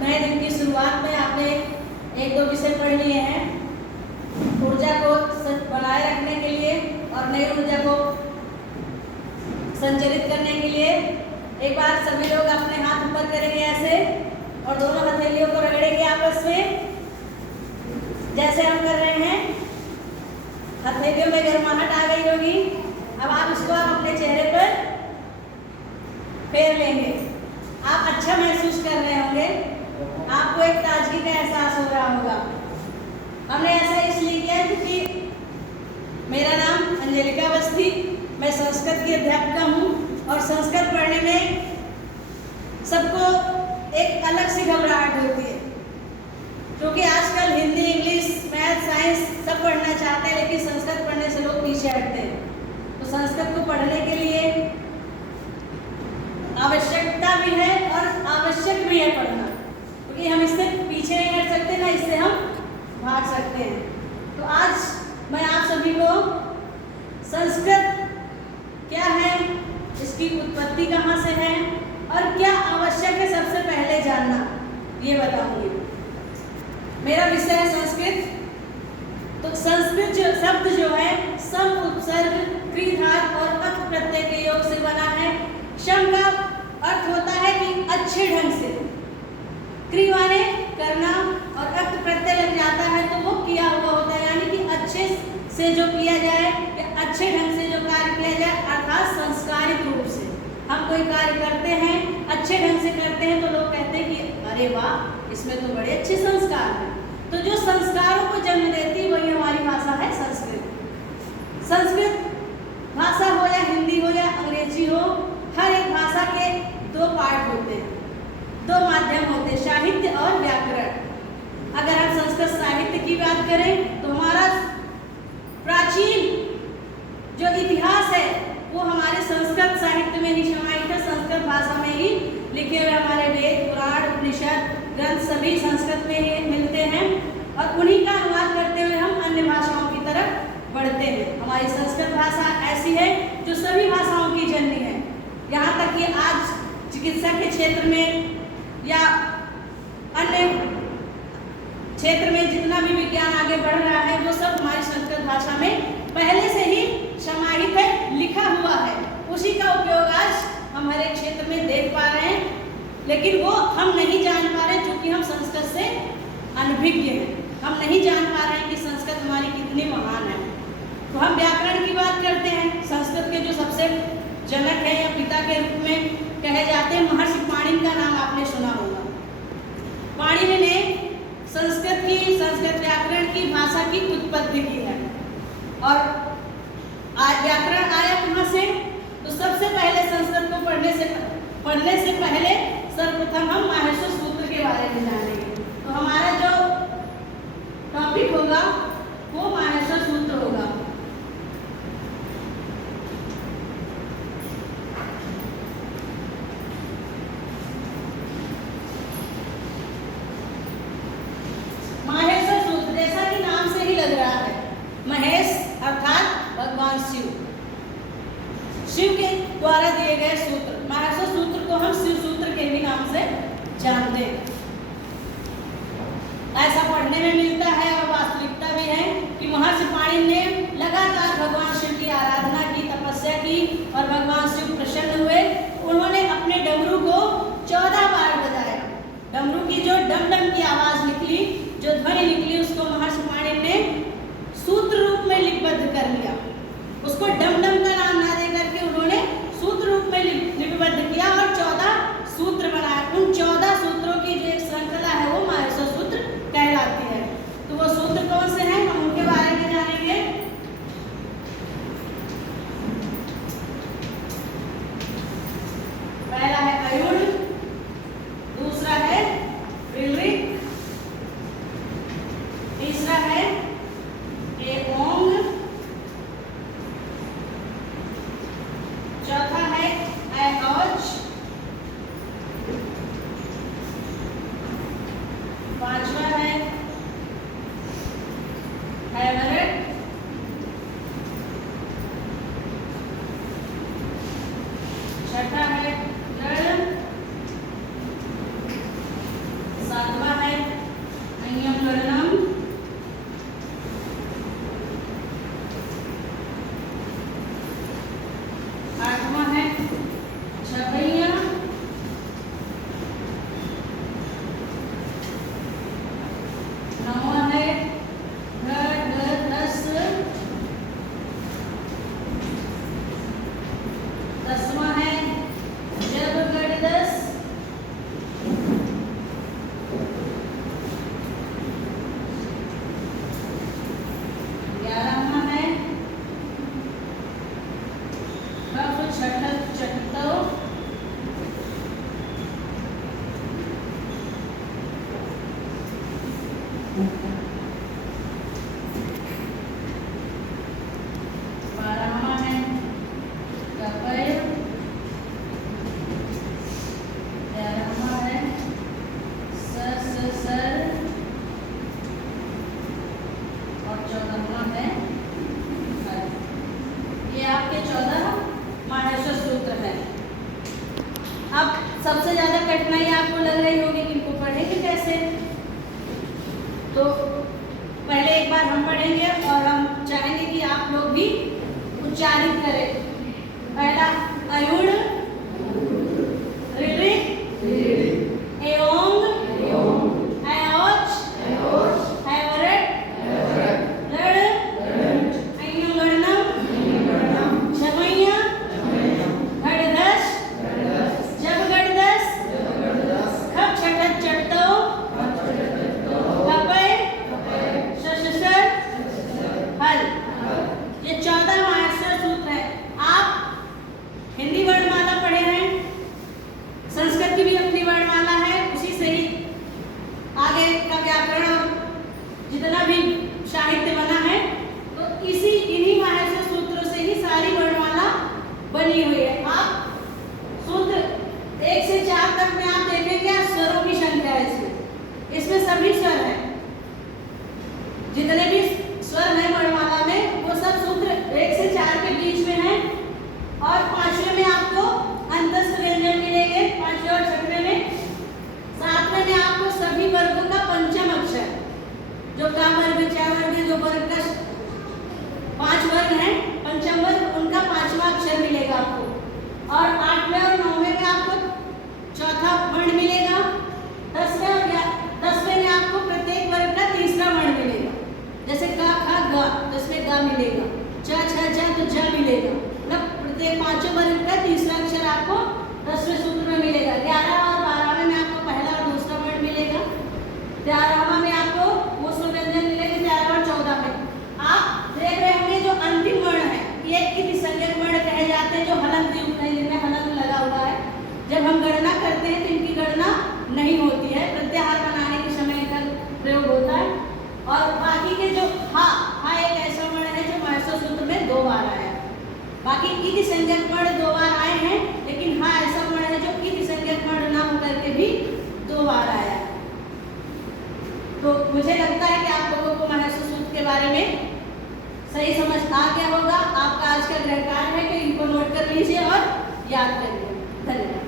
नए दिन की शुरुआत में आपने एक दो विषय पढ़ लिए हैं। ऊर्जा को बनाए रखने के लिए और नई ऊर्जा को संचालित करने के लिए एक बार सभी लोग अपने हाथ ऊपर करेंगे ऐसे और दोनों हथेलियों को रगड़ेंगे आपस में, जैसे हम कर रहे हैं। हथेलियों में गर्माहट आ गई होगी। अब आप इसको अपने चेहरे पर फेर लेंगे। आप अच्छा महसूस कर रहे होंगे, आपको एक ताजगी का एहसास हो रहा होगा। हमने ऐसा इसलिए किया क्योंकि मेरा नाम अंजलिका अवस्थी, मैं संस्कृत की अध्यापिका हूँ और संस्कृत पढ़ने में सबको एक अलग सी घबराहट होती है, क्योंकि आजकल हिंदी, इंग्लिश, मैथ, साइंस सब पढ़ना चाहते हैं, लेकिन संस्कृत पढ़ने से लोग पीछे हटते हैं। तो संस्कृत को पढ़ने के लिए आवश्यकता भी है और आवश्यक भी है पढ़ना, क्योंकि हम इससे पीछे नहीं हट सकते, ना इससे हम भाग सकते हैं। तो आज मैं आप सभी को संस्कृत क्या है, इसकी उत्पत्ति कहाँ से है और क्या आवश्यक है सबसे पहले जानना, ये बताऊंगी। मेरा विषय है संस्कृत। तो संस्कृत जो शब्द जो है सम, उपसर्ग, क्रियाधार और अर्थ प्रत्यय के योग से बना है। सम का अर्थ होता है कि अच्छे ढंग से, क्रिया माने करना और अर्थ प्रत्यय लग जाता है तो वो किया हुआ होता है, यानी कि अच्छे से जो किया जाए या अच्छे ढंग से जो कार्य किया जाए, अर्थात संस्कारित रूप से। हम कोई कार्य करते हैं, अच्छे ढंग से करते हैं तो लोग कहते हैं कि अरे वाह, इसमें तो बड़े अच्छे संस्कार हैं। तो जो संस्कारों को जन्म देती है वही हमारी भाषा है संस्कृत। संस्कृत भाषा हो या हिंदी हो या अंग्रेजी हो, हर एक भाषा के दो पार्ट होते हैं, दो माध्यम होते हैं, साहित्य और व्याकरण। अगर हम संस्कृत साहित्य की बात करें तो हमारा प्राचीन जो इतिहास है वो हमारे संस्कृत साहित्य में ही समाहित है। संस्कृत भाषा में ही लिखे हुए हमारे वेद, पुराण, उपनिषद, ग्रंथ सभी संस्कृत में ही मिलते हैं और उन्हीं का अनुवाद करते हुए हम अन्य भाषाओं की तरफ बढ़ते हैं। हमारी संस्कृत भाषा ऐसी है जो सभी भाषाओं की जननी है। यहाँ तक कि आज चिकित्सा के क्षेत्र में या अन्य क्षेत्र में जितना भी विज्ञान आगे बढ़ रहा है वो सब हमारी संस्कृत भाषा में पहले से ही समाहित है, लिखा हुआ है। उसी का उपयोग आज हम हर एक क्षेत्र में देख पा रहे हैं, लेकिन वो हम नहीं जान पा रहे क्योंकि हम संस्कृत से अनभिज्ञ हैं। हम नहीं जान पा रहे हैं कि संस्कृत हमारी कितनी महान है। तो हम व्याकरण की बात करते हैं। संस्कृत के जो सबसे जनक है या पिता के रूप में कहे जाते हैं, महर्षि पाणिनि का नाम आपने सुना होगा। पाणिनि ने संस्कृत व्याकरण की भाषा की उत्पत्ति की है। और व्याकरण आया कहाँ से? तो सबसे पहले संस्कृत को पढ़ने से पहले सर्वप्रथम हम माहेश्वर सूत्र के बारे में जानेंगे। तो हमारा जो टॉपिक होगा वो माहेश्वर सूत्र होगा। माहेश्वर सूत्र जैसा कि नाम से ही लग रहा है, महेश अर्थात भगवान शिव, शिव के द्वारा दिए गए सूत्र। माहेश्वर सूत्र को हम शिव सूत्र के भी नाम से जानते हैं। ऐसा पढ़ने में मिलता है और वास्तविकता भी है कि महर्षि पाणिनि ने लगातार भगवान शिव की आराधना की, तपस्या की और भगवान शिव प्रसन्न हुए। उन्होंने अपने डमरू को 14 बार बजाया। डमरू की जो डम डम की आवाज निकली, जो ध्वनि निकली, उसको महर्षि पाणिनि ने सूत्र रूप में लिपिबद्ध कर लिया। उसको डम डम का नाम ना दे करके उन्होंने सूत्र रूप में लिपिबद्ध किया और 14 सूत्र बनाए। उन 14 सूत्रों की जो एक श्रृंखला है वो माहेश्वर सूत्र कहलाती है। तो वो सूत्र कौन से हैं हम उनके बारे में जानेंगे। पहला है अयुण, दूसरा है ऋग्वेद, तीसरा है एओंग, चौथा है ऐऔज, पांचवा है हैमरट, छठा है नड़, सातवां है अय्यम गणनम, आठवां है छठैया, नौवां है दस, दसवां है जब गढ़ दस, 11वां है कब छठत चटतो, 12वां है कपय, 13वां है सर, और 14वां है हर। ये आपके 14 माहेश्वर सूत्र है। अब सबसे ज्यादा कठिनाई आपको लग रही होगी कि इनको पढ़ेंगे कैसे, तो पहले एक बार हम पढ़ेंगे और हम चाहेंगे कि आप लोग भी उच्चारित करें। पहला अयुण, ऋऋ, एओंग, अयोच, ऐवरट, लड़, अय्यम गणनम, छमैया, गढ़दस, जब गढ़दस, खब छठत चटतो, कपय, सर, हल। ये 14 माहेश्वर सूत्र है। आप हिंदी वर्णमाला पढ़े हैं, संस्कृत की भी अपनी वर्णमाला है, उसी से ही आगे का व्याकरण और जितना भी साहित्य बना है, तो इन्हीं माहेश्वर सूत्रों से ही सारी वर्णमाला बनी हुई है। आप सूत्र 1 से 4 तक में आप देखेंगे स्वरों की संख्या है इसमें सभी स्वर है, जितने भी स्वर है वर्णमाला में वो सब सूत्र 1 से 4 के बीच में है। और 5वें में आपको अंतस्थ व्यंजन मिलेंगे, 5वें और 6वें में। 7वें में आपको सभी वर्गों का पंचम अक्षर, जो का वर्ग, च वर्ग, जो वर्ग का 5 वर्ग हैं, पंचम वर्ग, उनका 5वां अक्षर मिलेगा आपको। और 8वें और 9वें में आपको चौथा वर्ण मिलेगा। 10वें में आपको प्रत्येक वर्ग का तीसरा वर्ण मिलेगा, जैसे का, खा, गा, तो इसमें गा मिलेगा, च, छ, ज, तो ज मिलेगा। मतलब प्रत्येक 5 वर्ग का तीसरा अक्षर आपको 10वें सूत्र में मिलेगा। 11 और 12वें में आपको पहला और दूसरा वर्ण मिलेगा। 13वां में आपको ऊष्म व्यंजन मिलेंगे, 13 और 14 में। आप देख रहे होंगे जो अंतिम वर्ण है, ये किति संज्ञक वर्ण कहे जाते हैं, जो हलंत युक्त है, जिनमें हलंत लगा हुआ है। जब हम गणना करते हैं तो इनकी गणना नहीं होती है, प्रत्याहार बनाने के समय इनका प्रयोग होता है। और बाकी के जो हा एक ऐसा वर्ण है जो माहेश्वर सूत्र में 2 बार आया है। बाकी इति संज्ञक वर्ण 2 बार आए हैं, लेकिन हा ऐसा वर्ण है जो इति संज्ञक वर्ण ना होकर के भी 2 बार आया है। तो मुझे लगता है कि आप लोगों को माहेश्वर सूत्र के बारे में सही समझ आ गया होगा। आपका आज का गृह कार्य है कि इनको नोट कर लीजिए और याद करिए। धन्यवाद।